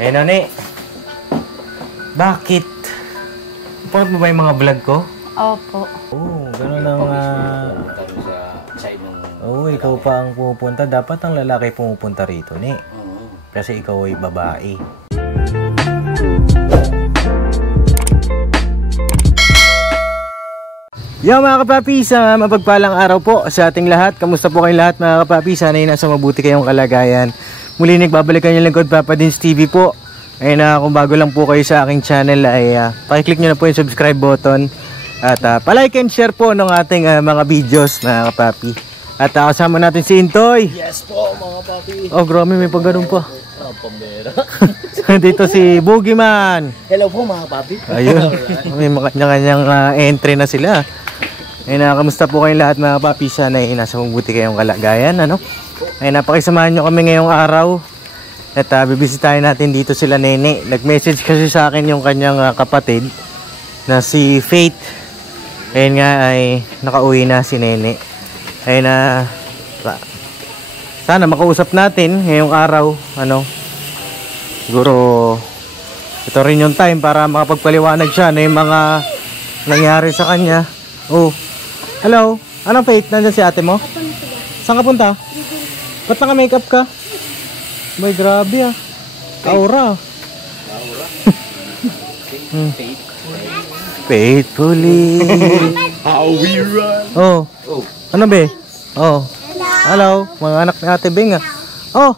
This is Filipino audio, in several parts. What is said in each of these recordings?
Eh, Nani, bakit? Panood mo ba yung mga vlog ko? Opo. Oo, gano'n ang... Oo, ikaw pa ang pumupunta. Dapat ang lalaki pumupunta rito, ni. Kasi ikaw ay babae. Yo mga kapapis, mapagpalang araw po sa ating lahat. Kamusta po kayong lahat mga kapapis? Sana'y nasa mabuti kayong kalagayan. Muli nagbabalik kayo yung lingkod Papa Dins TV po. Ayun na, kung bago lang po kayo sa aking channel ay pakiclick nyo na po yung subscribe button. At palike and share po ng ating mga videos mga kapapi. At kasama natin si Intoy. Yes po mga papi. Oh grabe, may pagganong pa. Pambera. Dito si Boogeyman. Hello po mga papi. Ayun, may mga kanya-kanyang entry na sila. Ayun na, kamusta po kayong lahat mga papi? Sana ay nasa mabuti kayong kalagayan, ano? Ayun, napakisamahan nyo kami ngayong araw. At bibisitahin natin dito sila Nene. Nag-message kasi sa akin yung kanyang kapatid na si Faith. Ayun nga ay nakauwi na si Nene. Ayun na, sana makausap natin ngayong araw, ano? Siguro ito rin yung time para makapagpaliwanag siya na yung mga nangyari sa kanya. Oh, hello. Anong Faith? Nandiyan si ate mo? Saan ka punta? Ba't naka-makeup ka? May grabe ah. Aura. Faithfully. How we run. Oh. Ano be? Oh. Hello. Mga anak ni Ate Bing ah. Oh.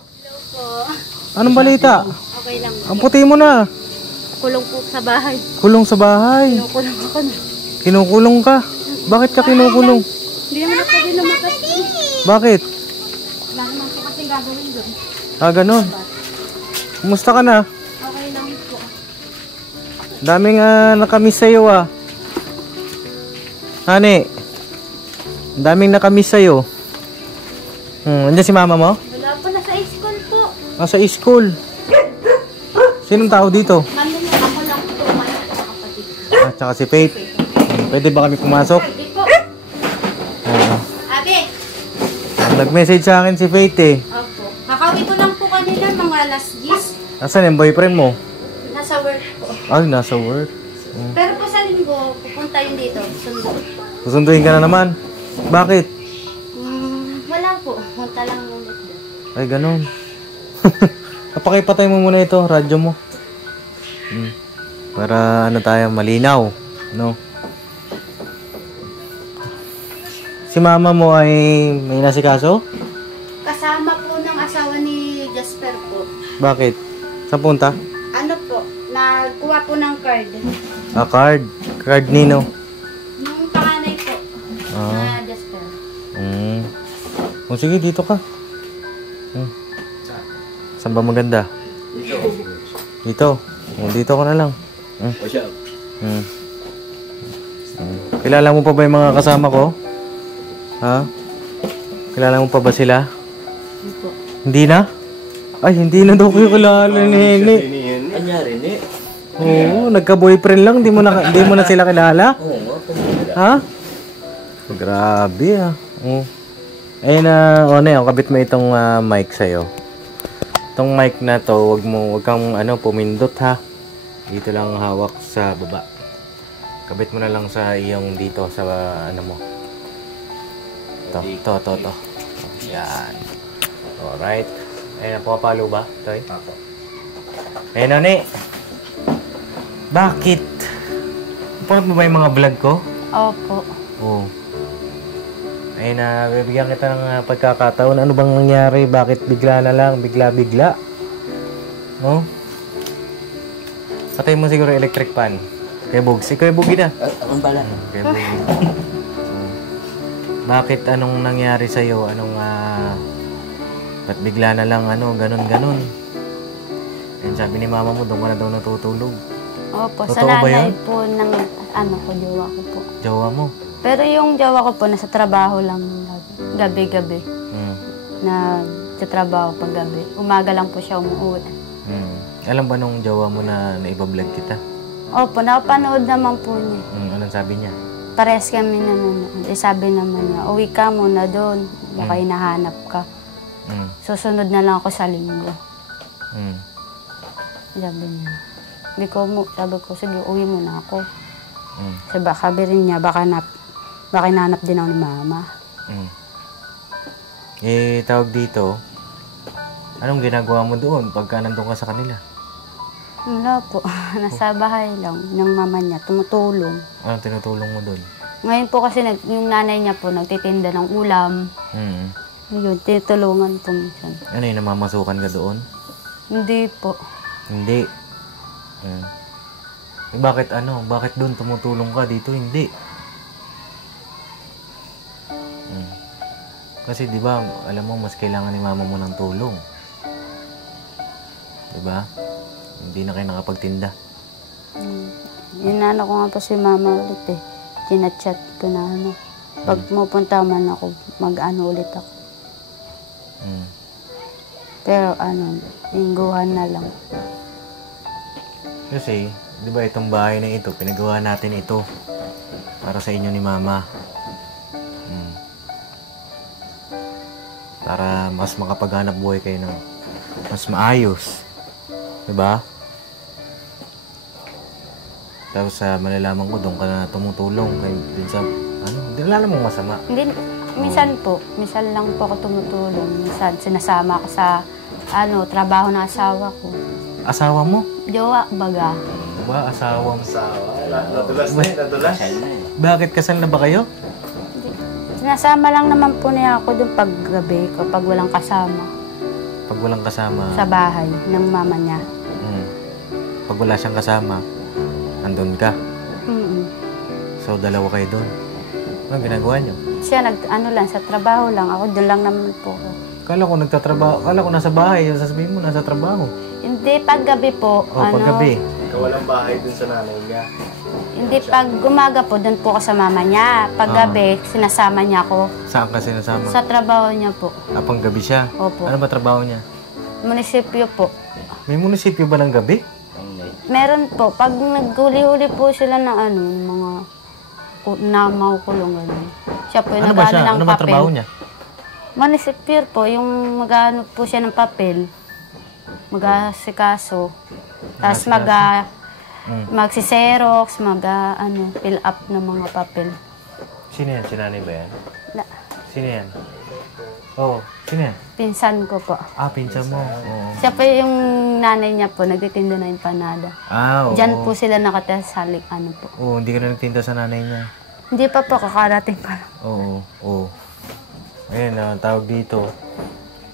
Anong balita? Okay lang. Ang puti mo na. Kulong po sa bahay. Kulong sa bahay. Kinukulong ako na. Kinukulong ka? Bakit ka kinukulong? Hindi naman ako din naman Bakit? wala naman po kasing gagawin doon. Ah, ganun. Kumusta ka na? Okay lang po. Daming nakamiss sa'yo ah. Hani, daming nakamiss sa'yo. Andiyan si mama mo? Wala po, nasa school po. Nasa school. Sinong tao dito? Mami mo, ako lang po. Mami at kapatid. At saka si Faith. Pwede ba kami pumasok? Hindi po. Ate. Nag-message sa akin si Faith eh. Opo. Kakauwi ko lang po kanina mga alas 10. Nasaan yung boyfriend mo? Nasa work po. Ay, nasa work. Pero po sa linggo, pupunta yun dito. Sundo. Susunduin ka na naman. Bakit? Wala po. Punta lang ulit doon. Ay, ganun. Napakipatay mo muna ito, radyo mo. Para ano tayo, malinaw. No? Si mama mo ay may nasikaso? Kasama po ng asawa ni Jasper po. Bakit? Saan punta? Ano po? Nagkuha po ng card. Ah, card. Card nino. Nung panganay po. Na Jasper. O sige, dito ka. Saan ba maganda? Dito. O, dito ka na lang. Kilala mo pa ba yung mga kasama ko? Ha? Kilala mo pa ba sila? Hindi po. Hindi na? Ay, hindi na daw kayo kilala ni Nene. Anyari ni? Oo, nagka-boyfriend lang. Di mo na sila kilala? Ha? Grabe ah. Ayun na, kabit mo itong mic sa'yo. Itong mic na to, wag kang pumindot ha. Dito lang hawak sa baba. Kabit mo na lang sa iyong dito sa mo. To. Yan. Alright. Ayun, napapalo ba? Toy? Ako. Ayun, Nani. Bakit? Panood mo ba yung mga vlog ko? Opo. Oo. Ayun na, bibigyan kita ng pagkakataon. Ano bang nangyari? Bakit bigla na lang? Bigla-bigla? Oh? Patay mo siguro electric pan. Kaya Bugs. Ikaw yung Bugi na. Ang bala. Kaya Bugi. Bakit? Anong nangyari sa'yo? Ba't bigla na lang ganon? Ayun, sabi ni mama mo, doon ka na daw natutulog. Opo, Totoo sa ba nanay yan? po ng jowa ko po. Jowa mo? Pero yung jowa ko po, nasa trabaho lang gabi-gabi. Na sa trabaho pag gabi. Umaga lang po siya umuwi. Alam ba nung jowa mo na naibablog kita? Opo, napanood naman po niya. Anong sabi niya? Pares kami naman. Sabi naman niya, uwi ka muna doon. Baka hinahanap ka. Susunod na lang ako sa linggo. Sabi niya. Sabi ko, sige, uwi muna ako. Mm. Sabi rin niya, baka nanap din ako ni mama. Mm. Tawag dito, anong ginagawa mo doon pagka nandun ka sa kanila? Wala po. Nasa bahay lang ng mama niya. Tumutulong. Anong tinutulong mo doon? Ngayon po kasi yung nanay niya po nagtitinda ng ulam. Mm. Yun, tinutulungan po minsan. Ano yun, namamasukan ka doon? Hindi po. Hindi. Mm. Bakit doon tumutulong ka, dito hindi? Mm. Kasi di ba, alam mo, mas kailangan ni mama mo ng tulong. Di ba? Hindi na kayo nakapagtinda. Inano ko nga po si mama ulit eh. Chinachat ko na pag pupunta man ako, mag-ano ulit ako. Mm. Pero lingguhan na lang. Kasi, di ba itong bahay na ito, pinagawa natin ito para sa inyo ni mama. Mm. Para mas makapaghanap buhay kayo ng mas maayos. Di ba? Tapos malalaman ko doon ka na tumutulong kay din sa hindi nalala mong masama. Hindi, minsan lang po ako tumutulong. Minsan sinasama ko sa trabaho ng asawa ko. Asawa mo? Jowa, baga. Diba? Asawa mo. Nadulas na yun, nadulas. Bakit kasal na ba kayo? Sinasama lang naman po niya ako doon paggabi kapag walang kasama. Pag walang kasama. Sa bahay ng mama niya. Pag wala siyang kasama, andun ka. Mm-mm. So, dalawa kayo doon. Ano ginagawa niyo? Siya lang, sa trabaho lang. Ako doon lang naman po. Kala ko nagtatrabaho. Kala ko nasa bahay. Yung sasabihin mo, nasa trabaho. Hindi, paggabi po. Paggabi. Ikaw walang bahay dun sa nanay niya. Hindi, pag umaga po, doon po ako sa mama niya. Paggabi, sinasama niya ako. Saan ka sinasama? Sa trabaho niya po. Panggabi siya? Opo. Ano ba trabaho niya? Munisipyo po. May munisipyo ba ng gabi? Meron po. Pag naghuli-huli po sila ng mga namakulong gano'n. Siya po yung Ano ba nag-ano siya? ng Ano ba papel. trabaho niya? Munisipyo po, yung mag-ano po siya ng papel. Mag-asikaso. Tapos magsiserox, fill up ng mga papel. Sino yan? Sinanay ba yan? Na, Sino yan? Oo. Sino yan? pinsan ko po. Pinsan mo. Oo. Siya po yung nanay niya po, nagtitinda na empanada. Oo. Diyan po sila nakatira sa po. Oo, hindi ka na nagtinda sa nanay niya. Hindi pa po, kakarating pa lang. Oo. Ayun, tawag dito.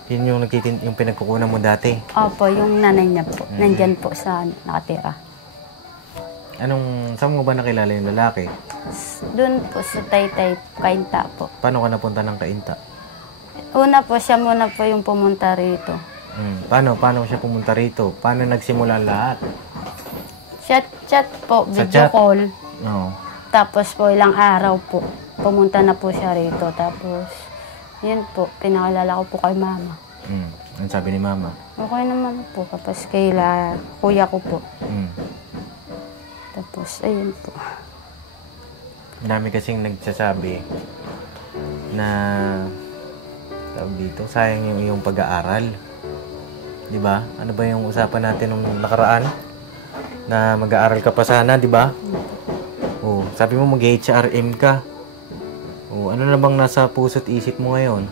Yun yung pinagkukunan mo dati. Opo, yung nanay niya po. Nandyan po sa nakatira. Saan mo ba nakilala yung lalaki? Doon po sa Taytay, Kainta po. Paano ka napunta ng Kainta? Una po, siya muna po yung pumunta rito. Paano siya pumunta rito? Paano nagsimula lahat? Chat po, Sa video chat? call. Oo. Tapos po, ilang araw po, pumunta na po siya rito. Tapos, yun po, pinakilala ko po kay mama. Ang sabi ni mama? Okay naman po. Tapos kuya ko po. Tapos, ayun po. Dami kasing nagsasabi na tawag dito, sayang yung iyong pag-aaral. Di ba? Ano ba yung usapan natin nung nakaraan? Na mag-aaral ka pa sana, di ba? Sabi mo mag-HRM ka. Ano na bang nasa puso't isip mo ngayon?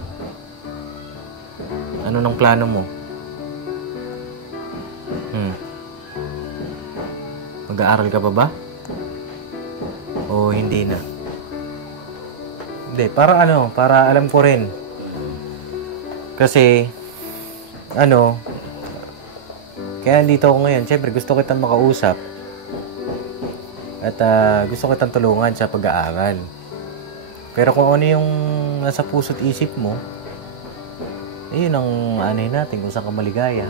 Ano nang plano mo? Mag-aaral ka pa ba? O hindi na? Hindi, para alam ko rin. Kasi, kaya nandito ako ngayon. Siyempre, gusto kitang makausap. At gusto kitang tulungan sa pag-aaral. Pero kung ano yung nasa puso't isip mo, ayun ang natin kung saan ka maligaya.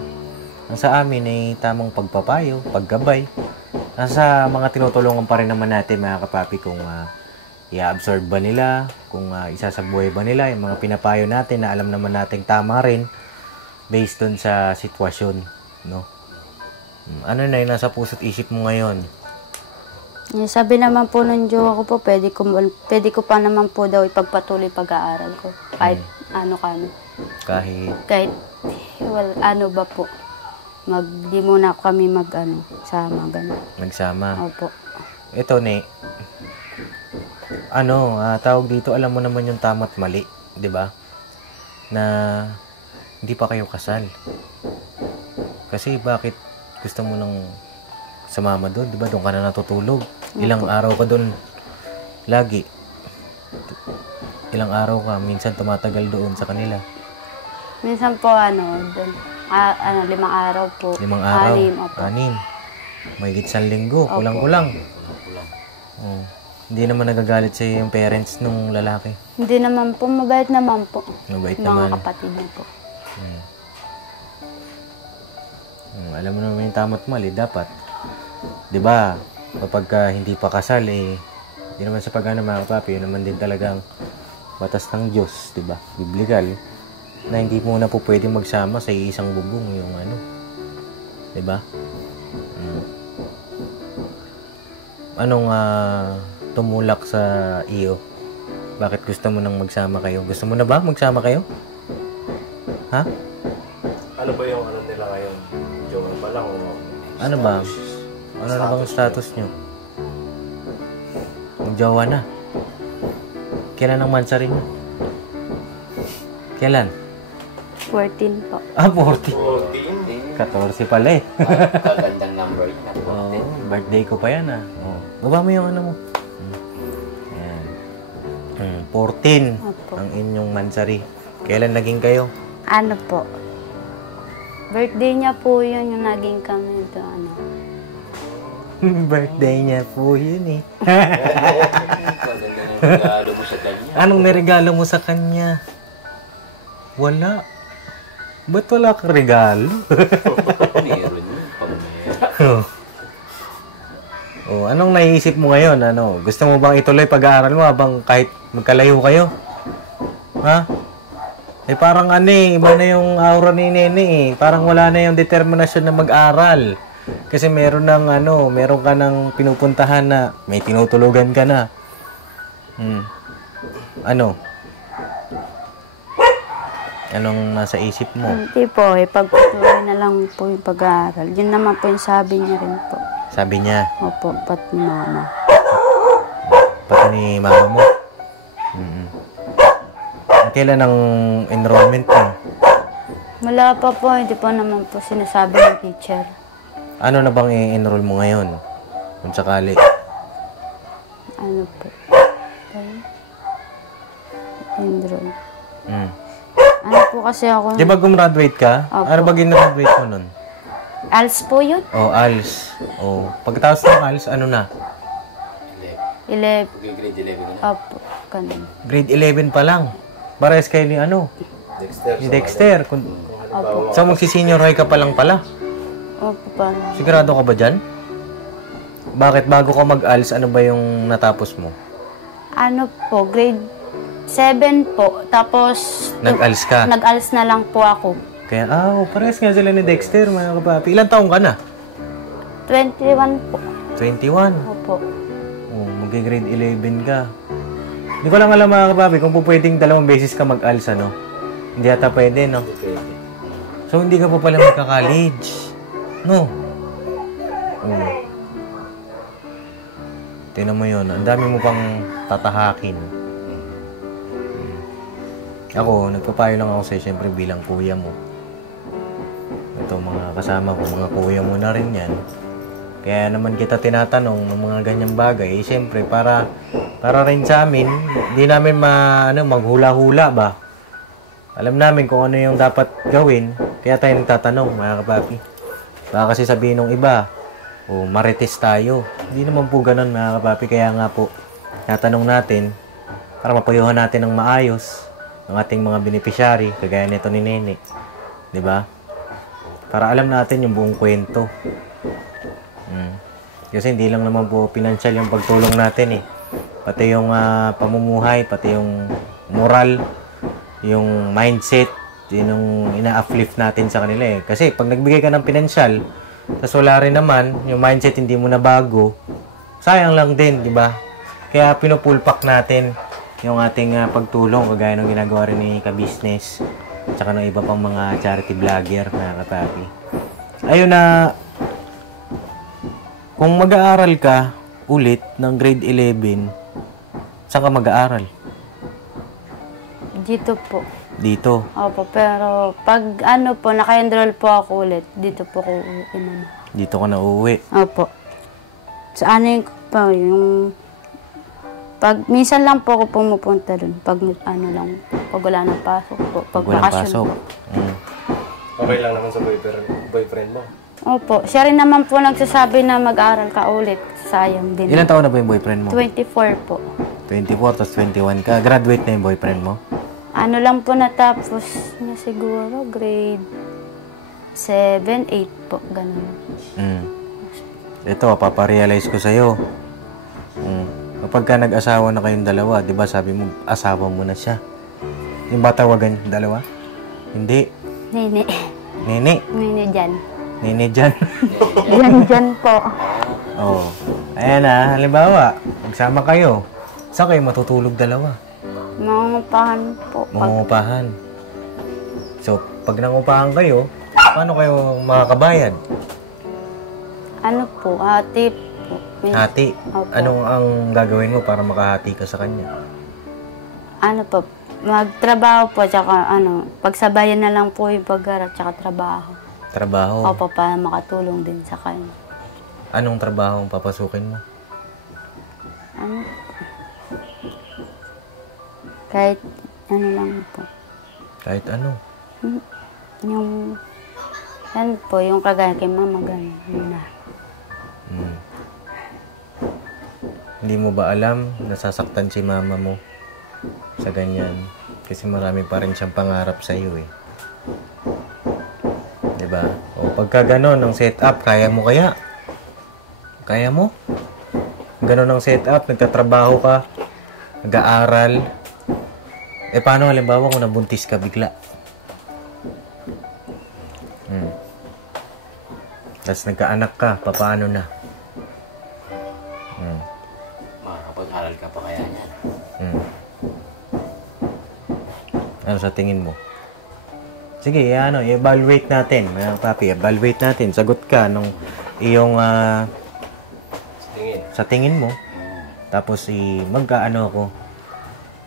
Ang sa amin ay tamang pagpapayo, paggabay. Nasa mga tinutulungan pa rin naman natin mga kapapi kung i-absorb ba nila, kung isasabuhay ba nila, yung mga pinapayo natin na alam naman nating tama rin based dun sa sitwasyon, no? Ano na yung nasa puso't isip mo ngayon? Sabi naman po ng jowa ko po, pwede ko pa naman po daw ipagpatuloy pag-aaral ko. Kahit Kahit kahit ano ba po. di muna kami sama, gano'n. Nagsama. Opo. Ito, ne, tawag dito, alam mo naman yung tama't mali, di ba? Na hindi pa kayo kasal. Kasi bakit gusto mo nang sumama doon, di ba? Doon ka na natutulog. Ilang araw ka doon lagi. Ilang araw ka, minsan tumatagal doon sa kanila. Minsan po, doon, 5 araw po. 5 araw? 6, opo. 6. May 1 linggo, kulang-kulang. Oh. Hindi naman nagagalit sa yung parents nung lalaki. Hindi naman po, mabait naman po. Mabait Mga naman. kapatid niya po. Alam mo naman yung tama't mali, dapat. 'Di ba? Kapag hindi pa kasal, hindi naman sa pag-ano mga kapapi, yun naman din talagang batas ng Diyos, 'di ba? Biblikal na hindi mo na po pwedeng magsama sa isang bubong yung 'di ba? Anong tumulak sa iyo? Bakit gusto mo nang magsama kayo? Gusto mo na ba magsama kayo? Ha? Ano ba yung nila ngayon? Jowa pa lang o... Ano ba? Ano na bang status nyo? Magjowa na. Kailan ang mansari nyo? Kailan? 14 po. 40. 14? 14 pala Kagandang number yun. Birthday ko pa yan Baba mo yung mo. Ayan. 14 Opo. ang inyong mansari. Kailan naging kayo? Ano po? Birthday niya po yun, yung naging kami ito, Birthday niya po yun Kagandang regalo mo sa kanya. Anong niregalo mo sa kanya? Wala. Ba't wala kang regalo? Meron yun. Pamaya. Anong naiisip mo ngayon? Gusto mo bang ituloy pag-aaral mo habang kahit magkalayo kayo? Ha? Parang iba na yung aura ni Nene Parang wala na yung determinasyon na mag-aral. Kasi meron ka ng pinupuntahan na may tinutulugan ka na. Anong nasa isip mo? Hindi po, pagpatuloy na lang po yung pag-aaral. Yun naman po yung sabi niya rin po. Sabi niya, Opo, pati mama. pati ni mama mo. Kailan ang enrollment mo? Wala pa po, hindi pa naman po sinasabi ng teacher. Ano na bang i-enroll mo ngayon? Kung sakali. Ano po? Enroll. Ano po kasi ako? Di ba gumraduate ka? Opo. Ano ba ginaduate mo nun? ALS po yun? ALS. Pagkatapos ng ALS, ano na? 11. Grade 11 na. Opo, ganun. Grade 11 pa lang. Parehas kayo ni Dexter. ni Dexter. Opo. So magsi-senior high ka pa lang pala. Opo, paano? Sigurado ka ba dyan? Bakit bago ka mag-ALS, ano ba yung natapos mo? Ano po, grade 7 po. Tapos, Nag-ALS ka? nag-ALS na lang po ako. Kaya, parehas nga sila ni Dexter, mga kapapi. Ilan taong ka na? 21 po. 21. Opo. Mag-grade 11 ka. Hindi ko lang alam mga kapapi kung pwedeng 2 beses ka mag-ALS, Hindi ata pwede, no? So, hindi ka pa pala magka-college. No? Tingnan mo yun. Ang dami mo pang tatahakin. Ako, nagpapayo lang ako sa'yo, siyempre bilang kuya mo. Ito, mga kasama ko, mga kuya mo na rin yan. Kaya naman kita tinatanong ng mga ganyang bagay, siyempre para rin sa amin, hindi namin maghula-hula ba? Alam namin kung ano yung dapat gawin, kaya tayo nagtatanong, mga kapapi. Baka kasi sabihin ng iba, marites tayo. Hindi naman po ganun, mga kapapi, kaya nga po, natanong natin, para mapayuhan natin ng maayos, ang ating mga beneficiary, kagaya nito ni Nene. 'Di ba? Para alam natin yung buong kwento. Kasi hindi lang naman po financial yung pagtulong natin Pati yung pamumuhay, pati yung moral, yung mindset, yun yung ina-uplift natin sa kanila Kasi pag nagbigay ka ng financial, tapos wala rin naman, yung mindset hindi mo na bago, sayang lang din, 'di ba? Kaya pinupulpak natin yung ating pagtulong kagaya ng ginagawa rin ni Ka-Business tsaka ng iba pang mga charity vlogger na kapapi. ayun na, kung mag-aaral ka ulit ng grade 11, saan ka mag-aaral? Dito po. Dito. Opo, pero pag ano po, naka-enroll po ako ulit, dito po ko uuwi naman. Dito ka na uuwi. Opo. Sa ano yung pa, yung... Pag, minsan lang po ako pumupunta dun. Pag ano lang, pag wala nang pasok po. Pag Walang bakasyon pasok. po. Okay lang naman sa boyfriend mo. Opo. Siya rin naman po nagsasabi na mag-aral ka ulit. Sayang din. Ilan taon na ba yung boyfriend mo? 24 po. 24 tapos 21 ka. Graduate na yung boyfriend mo? Ano lang po natapos niya siguro, grade 7, 8 po, ganun. Ito, paparealize ko sa'yo. Kapag ka nag-asawa na kayong dalawa, di ba sabi mo, asawa mo na siya. Yung ba tawagan yung dalawa? Hindi. Nene. Nene. Nene dyan. Nene dyan. Dyan po. Oo. Ayan na, halimbawa, magsama kayo. Saan kayo matutulog dalawa? Mangungupahan po. Mangungupahan. So, pag nangupahan kayo, paano kayo makakabayad? Ano po, ate po. Hati. Opo. Anong ang gagawin mo para makahati ka sa kanya? Ano po, magtrabaho po, tsaka ano, pagsabayan na lang po yung pag-aral, tsaka trabaho. Trabaho? Opo, para makatulong din sa kanya. Anong trabaho ang papasukin mo? Ano po? Kahit ano lang po. Kahit ano? Yung, yan po, yung kagaya kay mama, gano'n. Yun na. Hindi mo ba alam nasasaktan si mama mo sa ganyan? Kasi marami pa rin siyang pangarap sa iyo eh. 'Di ba? O pagka gano'n ang setup, kaya mo kaya? Kaya mo? Gano'n ang setup, nagtatrabaho ka, nag-aaral. Eh paano halimbawa kung nabuntis ka bigla? Tapos nagkaanak ka, papaano na? Makakapag-aral ka pa kaya niyan. Ano sa tingin mo? Sige, i-evaluate natin, mga papi. Evaluate natin. Sagot ka nung iyong sa tingin mo. Tapos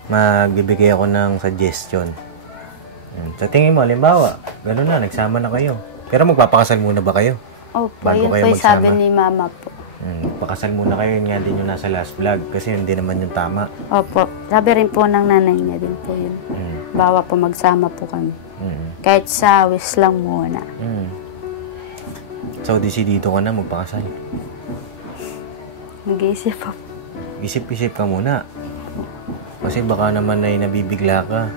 magbibigay ako ng suggestion. Sa tingin mo, halimbawa, gano'n na, nagsama na kayo. Pero magpapakasal muna ba kayo? Opo, Bago yun kayo po yung sabi magsama? ni mama po. Pakasal muna kayo, yun nga din yung nasa last vlog. Kasi hindi naman yung tama. Opo, sabi rin po ng nanay niya din po yun. Bawa po magsama po kami. Kahit sa wish lang muna. So, desidido ka na magpakasal. Nag-iisip po. Isip-isip ka muna. Kasi baka naman ay nabibigla ka.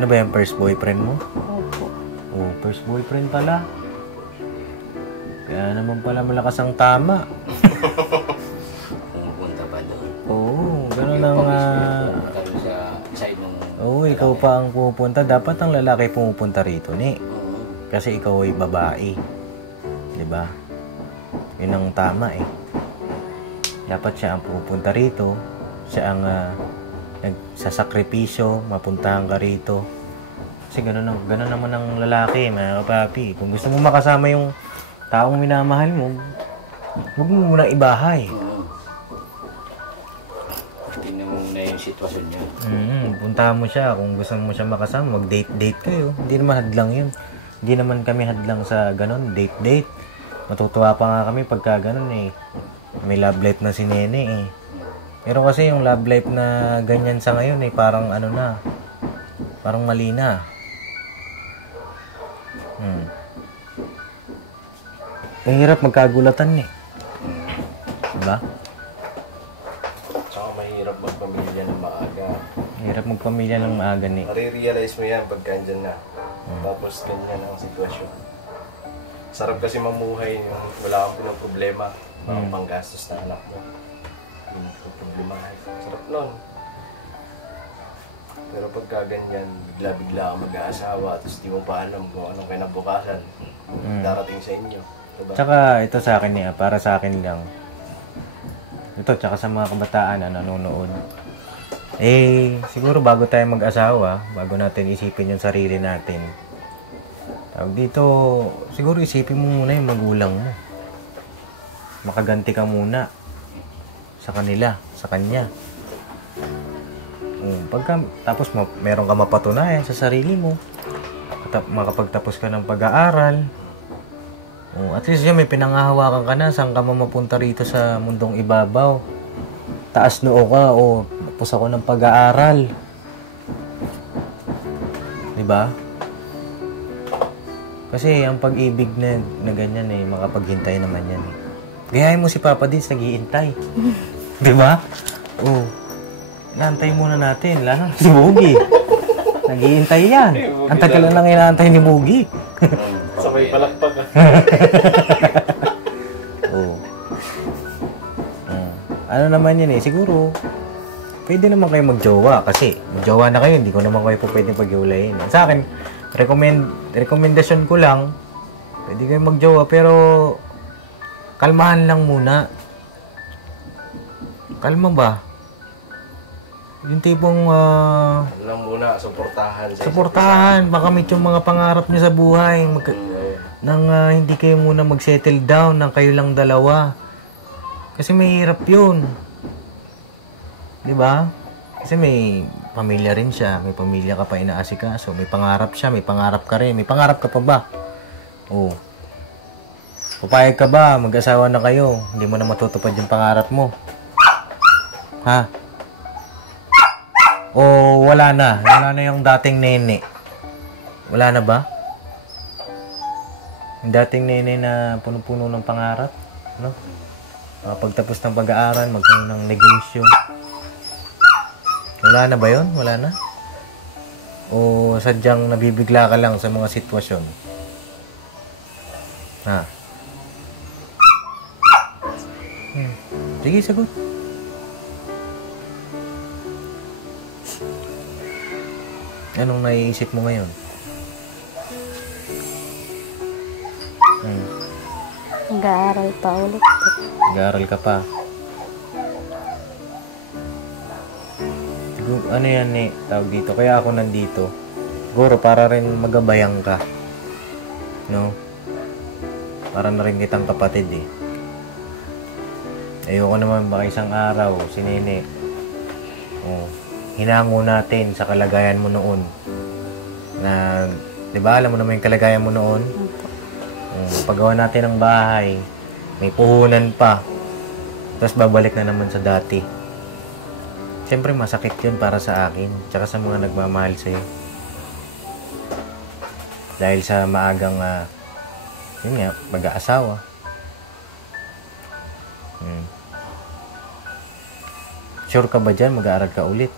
Ano ba yung first boyfriend mo? Opo. Oh, first boyfriend pala. Kaya naman pala malakas ang tama. Pumupunta pa doon. Oo, ganun ang... Pumupunta doon sa side ng... Oo, ikaw pa ang pupunta. Dapat ang lalaki pumupunta rito, ni. Kasi ikaw ay babae. Diba? Yun ang tama eh. Dapat siya ang pupunta rito. Siya ang nagsasakripisyo, mapuntahan ka rito. Kasi ganun naman ang lalaki, mga kapapi. Kung gusto mo makasama yung taong minamahal mo, huwag mo muna ibahay. Tingnan mo muna yung sitwasyon niya. Puntahan mo siya. Kung gusto mo siya makasama, mag-date-date kayo. Hindi naman hadlang yun. Hindi naman kami hadlang sa ganun, date-date. Matutuwa pa nga kami pagka ganun eh. May love life na si Nene eh. Pero kasi yung love life na ganyan sa ngayon eh, parang ano na, parang mali na. Ang hirap magkagulatan eh. Diba? Tsaka mahirap magpamilya ng maaga. Hirap magpamilya ng maaga eh. Marirealize mo yan pagka andyan na. Tapos ganyan ang sitwasyon. Sarap kasi mamuhay yung wala kang pinoproblema. Mga panggastos na anak mo. Hindi ko problemahan. Sarap nun. Pero pagka ganyan, bigla-bigla kang mag-aasawa tapos di mo pa alam kung anong kinabukasan darating sa inyo. Diba? Tsaka ito sa akin eh, para sa akin lang. Ito, tsaka sa mga kabataan na nanonood. Eh, siguro bago tayo mag-asawa, bago natin isipin yung sarili natin, Tawag dito, siguro isipin mo muna yung magulang mo. Makaganti ka muna sa kanila, sa kanya. Tapos meron ka mapatunayan sa sarili mo. Makapagtapos ka ng pag-aaral. At least yun, may pinangahawakan ka na. Saan ka mapunta rito sa mundong ibabaw? Taas noo ka o tapos ako ng pag-aaral. Diba? Kasi ang pag-ibig na ganyan makapaghintay naman yan eh. Gayahin mo si Papa Dins, naghihintay. Diba? Oo. Inaantay muna natin. Lalo si Bugi. Naghihintay yan. Ang tagal na lang inaantay ni Bugi. Sabay palakpak. Oo. Ano naman yan eh. Siguro, pwede naman kayo magjowa. Kasi, magjowa na kayo. Hindi ko naman kayo po pwede pag-iulayin. Sa akin, rekomendasyon ko lang, pwede kayo magjowa. Pero, kalmahan lang muna. Kalma ba? Yung tipong Lang muna, suportahan. suportahan, makamit yung mga pangarap niyo sa buhay. Nang hindi kayo muna mag-settle down, nang kayo lang dalawa. Kasi may hirap yun. Diba? Kasi may pamilya rin siya. May pamilya ka pa inaasikaso. May pangarap siya, may pangarap ka rin. May pangarap ka pa ba? Oo. Papayag ka ba? Mag-asawa na kayo. Hindi mo na matutupad yung pangarap mo. Ha? O wala na? Wala na yung dating nene? Wala na ba? Yung dating nene na puno-puno ng pangarap? No? Pagtapos ng pag-aaral, magkaroon ng negosyo. Wala na ba yun? Wala na? O sadyang nabibigla ka lang sa mga sitwasyon? Ha? Sige, sagot. Anong naiisip mo ngayon? Nag-aaral pa ulit po. Nag-aaral ka pa. Siguro, ano yan tawag dito. Kaya ako nandito. Siguro para rin magabayang ka. No? Para na rin kitang kapatid eh. Ayoko naman baka isang araw, si Nene. Hinango natin sa kalagayan mo noon. Na, di ba, alam mo naman yung kalagayan mo noon? Paggawa natin ng bahay, may puhunan pa. Tapos babalik na naman sa dati. Siyempre masakit yun para sa akin. Tsaka sa mga nagmamahal sa'yo. Dahil sa maagang, yun nga, mag-aasawa. Sure ka ba dyan? Mag-aaral ka ulit?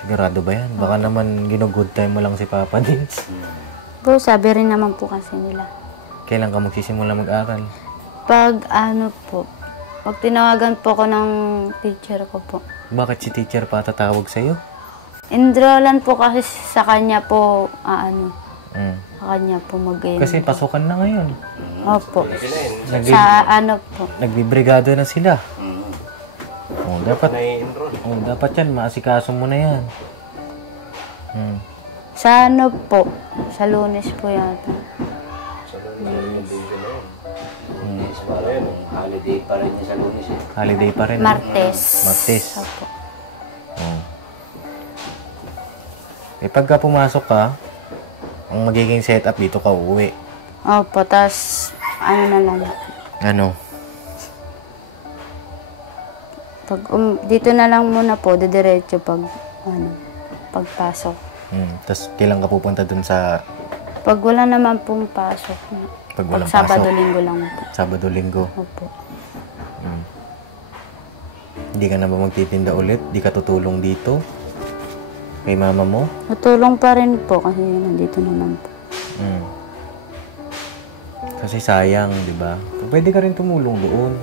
Sigurado ba yan? Baka naman ginugood time mo lang si Papa Dins. Po, sabi rin naman po kasi nila. Kailan ka magsisimula mag-aral? Pag pag tinawagan po ko ng teacher ko po. Bakit si teacher pa tatawag sa'yo? Enrollan po kasi sa kanya po, sa kanya po Kasi pasukan na ngayon. Opo. Sa po. Nagbibrigado na sila. Dapat, Nai-enroll. dapat yan, maasikaso mo na yan. Sa po, sa Lunes po yata. Sa Lunes na yun. Holiday pa rin niya sa Lunes eh. Holiday pa rin. Martes. Martes. Opo. Pagka pumasok ka, ang magiging setup dito ka uuwi. Opo, tas na lang. Ano? Pag dito na lang muna po, didiretso pagpasok. Tapos kailan ka pupunta dun sa... Pag wala naman pong pasok. Pag walang Sabado, pasok? Linggo lang po. Sabado, Linggo. Opo. Hindi ka na ba magtitinda ulit? Di ka tutulong dito? Kay mama mo? Natulong pa rin po kasi nandito naman po. Kasi sayang, di ba? Pwede ka rin tumulong doon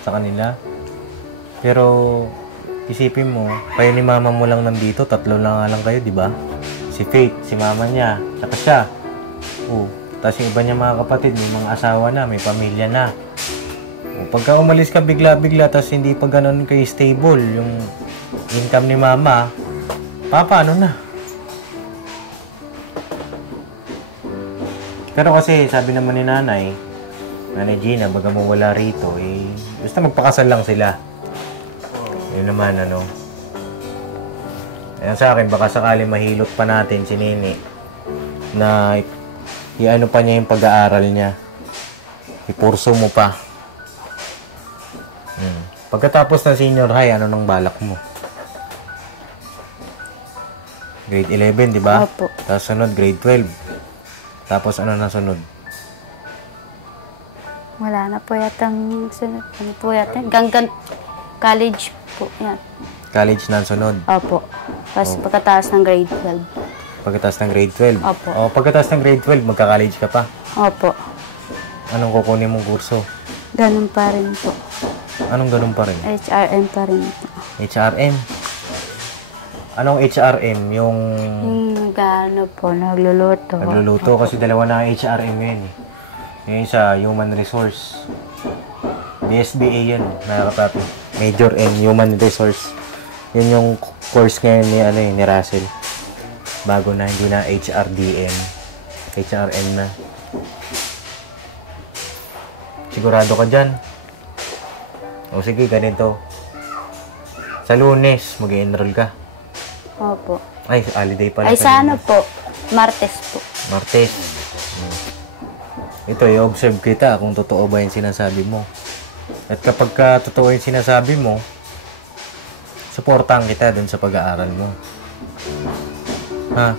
sa kanila. Pero isipin mo, kayo ni mama mo lang nandito, 3 lang nga lang kayo, di ba? Si Faith, si mama niya, saka siya. Tapos yung iba niya mga kapatid, may mga asawa na, may pamilya na. Pagka umalis ka bigla-bigla, tapos hindi pa ganun kayo stable, yung income ni mama, paano na? Pero kasi sabi naman ni Nanay Gina, baga mo wala rito, eh, basta magpakasal lang sila. Yun naman, ano. Ayan sa akin, baka sakali mahilot pa natin si Nini na i-ano pa niya yung pag-aaral niya. Ipurso mo pa. Pagkatapos ng senior high, ano nang balak mo? Grade 11, di ba? Opo. Tapos sunod, grade 12. Tapos ano na sunod? Wala na po yatang sunod. Ano po yata? Hanggang college po yan. College na ang sunod. Opo. Tapos pagkataas ng grade 12. Pagkatapos ng grade 12. Opo. O, pagkatapos ng grade 12, magka-college ka pa. Opo. Anong kukunin mong kurso? Ganun pa rin po. Anong ganun pa rin? HRM pa rin po. HRM? Anong HRM? Yung Gano po, nagluluto. nagluluto kasi dalawa na HRM yun eh. Yung isa, Human Resource. BSBA yan, nakakapapi. Major in Human Resource. Yan yung course ngayon ni Russell. Bago na, hindi na HRDM. HRM na. Sigurado ka dyan? O sige, ganito. Sa Lunes, mag-enroll ka. Opo. Ay, holiday pala. Ay, sa ano po? Martes po. Martes. Ito, i-observe kita kung totoo ba yung sinasabi mo. At kapag totoo yung sinasabi mo, supportahan kita dun sa pag-aaral mo. Ha?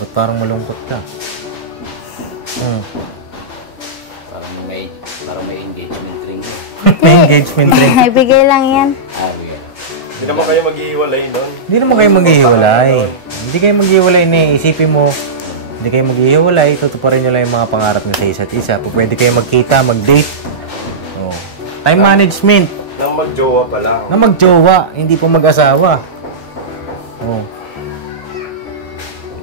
Ba't parang malungkot ka? Parang may engagement ring. May engagement ring. Ibigay lang yan. Yeah. Hindi naman kayo maghihiwalay nun. Hindi naman kayo maghihiwalay. Hindi kayo maghihiwalay ni isipin mo. Hindi kayo maghihiwalay, tutuparin nyo lang yung mga pangarap nyo sa isa't isa. Pwede kayo magkita, mag-date. Oh. Time management. Nang magjowa pa lang. Na magjowa, hindi pa mag-asawa. Oh.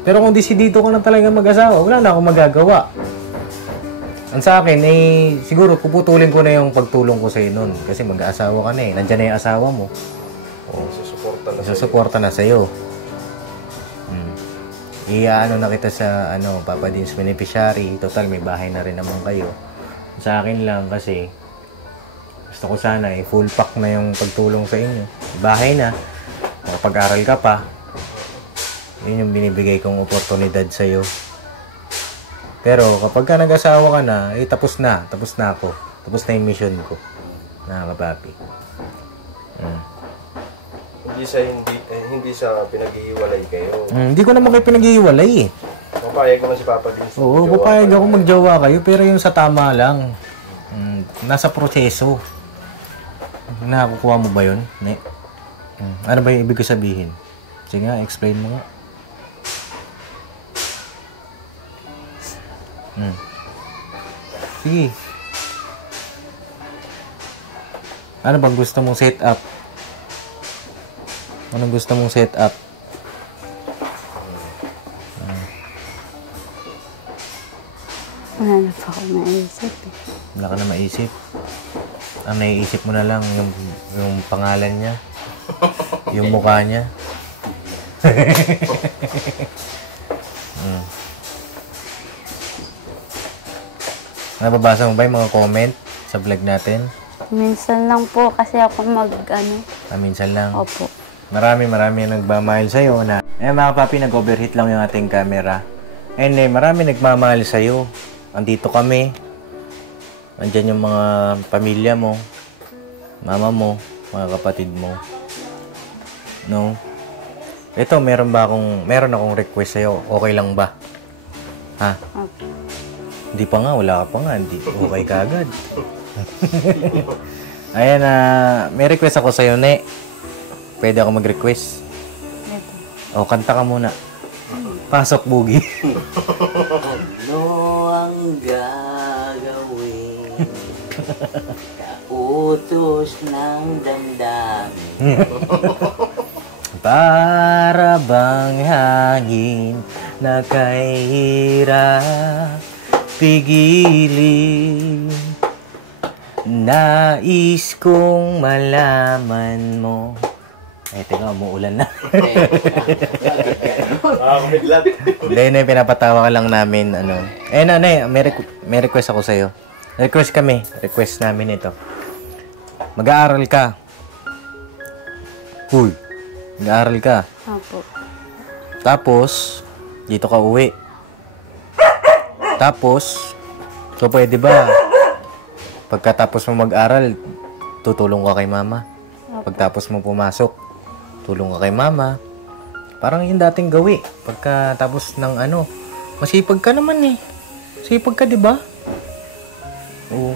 Pero kung desidido ka na talaga mag-asawa, wala na akong magagawa. Ang sa akin, eh, siguro puputulin ko na yung pagtulong ko sa'yo nun. Kasi mag-asawa ka na eh. Nandyan na yung asawa mo. Oh. Susuporta na sa'yo. Iaano na kita sa Papa Dins beneficiary. Total, may bahay na rin naman kayo. Sa akin lang kasi gusto ko sana full pack na yung pagtulong sa inyo. Bahay na, makapag-aral ka pa. Yun yung binibigay kong oportunidad sa iyo. Pero kapag ka nag-asawa ka na, tapos na ako. Tapos na yung mission ko. Nakakapapi. Hindi sa pinaghihiwalay kayo. Hindi ko naman kayo pinaghihiwalay eh. Papayag naman si Papa Dins. Oo, papayag ako magjowa kayo, pero yung sa tama lang. Nasa proseso. Nakakukuha mo ba yun? Ne? Ano ba yung ibig ko sabihin? Sige nga, explain mo nga. Sige. Ano bang gusto mong set up? Anong gusto mong set up? Wala na po ako naisip eh. Wala ka na maisip. Ang naiisip mo na lang yung pangalan niya. Yung mukha niya. Nababasa mo ba yung mga comment sa vlog natin? Minsan lang po kasi ako Minsan lang. Opo. Marami nagmamahal sa'yo na. Mga papi, nag-overheat lang yung ating camera. And marami nagmamahal sa'yo. Andito kami. Andyan yung mga pamilya mo. Mama mo. Mga kapatid mo. No? Ito, meron akong request sa'yo. Okay lang ba? Ha? Opo. Hindi pa nga, wala ka pa nga. Hindi, okay ka agad. Ayan, may request ako sa'yo, Ne. Pwede ako mag-request? Ito. O, kanta ka muna. Pasok, Bugi. Ano ang gagawin? Kautos ng damdamin. Para bang hangin na kahirap pigilin. Nais kong malaman mo. Teka, umuulan na. Kumidlat. Hindi, pinapatawa ka lang namin, ano. Nanay, may request ako sa'yo. Request namin ito. Mag-aaral ka. Uy, mag-aaral ka. Opo. Tapos, dito ka uwi. Tapos, so pwede ba? Pagkatapos mo mag-aral, tutulong ka kay mama. Pagtapos mo pumasok, tulong ka kay mama. Parang yung dating gawi. Pagkatapos ng ano, masipag ka naman eh. Sipag ka, di ba? Oo.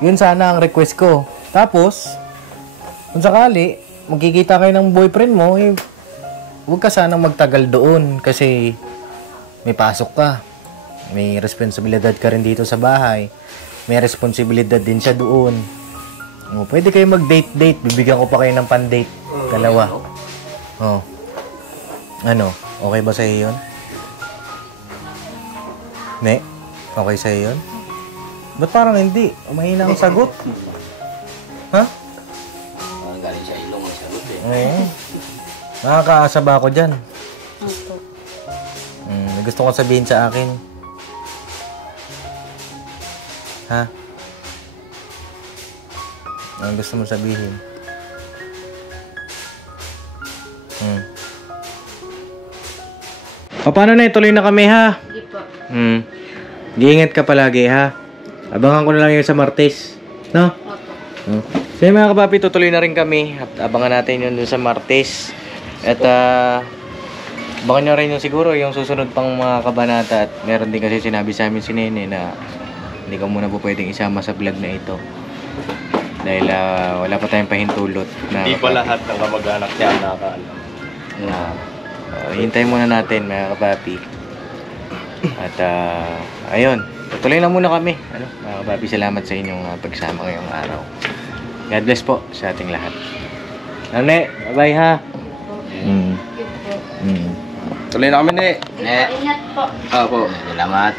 Yun sana ang request ko. Tapos, kung sakali, magkikita kayo ng boyfriend mo, eh, huwag ka sanang magtagal doon kasi may pasok ka. May responsibilidad ka rin dito sa bahay. May responsibilidad din siya doon. O, pwede kayo mag-date-date. Bibigyan ko pa kayo ng pan-date. Dalawa. Oh. Ano? Okay ba sa'yo yun? Ne? Okay sa'yo yun? Ba't parang hindi? Mahina ang sagot. Ha? Galing sa ilong ang sagot eh. Oo. Nakakaasa ba ako dyan? Opo. May gusto ko sabihin sa akin. Ha? Anong gusto mo sabihin? O, paano na? Tuloy na kami, ha? Sige po. Giingat ka palagi, ha? Abangan ko na lang yun sa Martes. No? Opo. So mga kapapi, tutuloy na rin kami. At abangan natin yun dun sa Martes. At abangan nyo rin yung siguro yung susunod pang mga kabanata. At meron din kasi sinabi sa amin si Nene na hindi ka muna po pwedeng isama sa vlog na ito. Dahil wala pa tayong pahintulot. Na Hindi pa lahat ng kamag-anak niya nakakaalam. Hintayin muna natin mga kapapi. At ayun, tutuloy lang muna kami. Ano, mga kapapi, salamat sa inyong pagsama ngayong araw. God bless po sa ating lahat. Nane, bye-bye ha. Tuloy na kami, Ne. Ne. Ingat po. Opo. Salamat.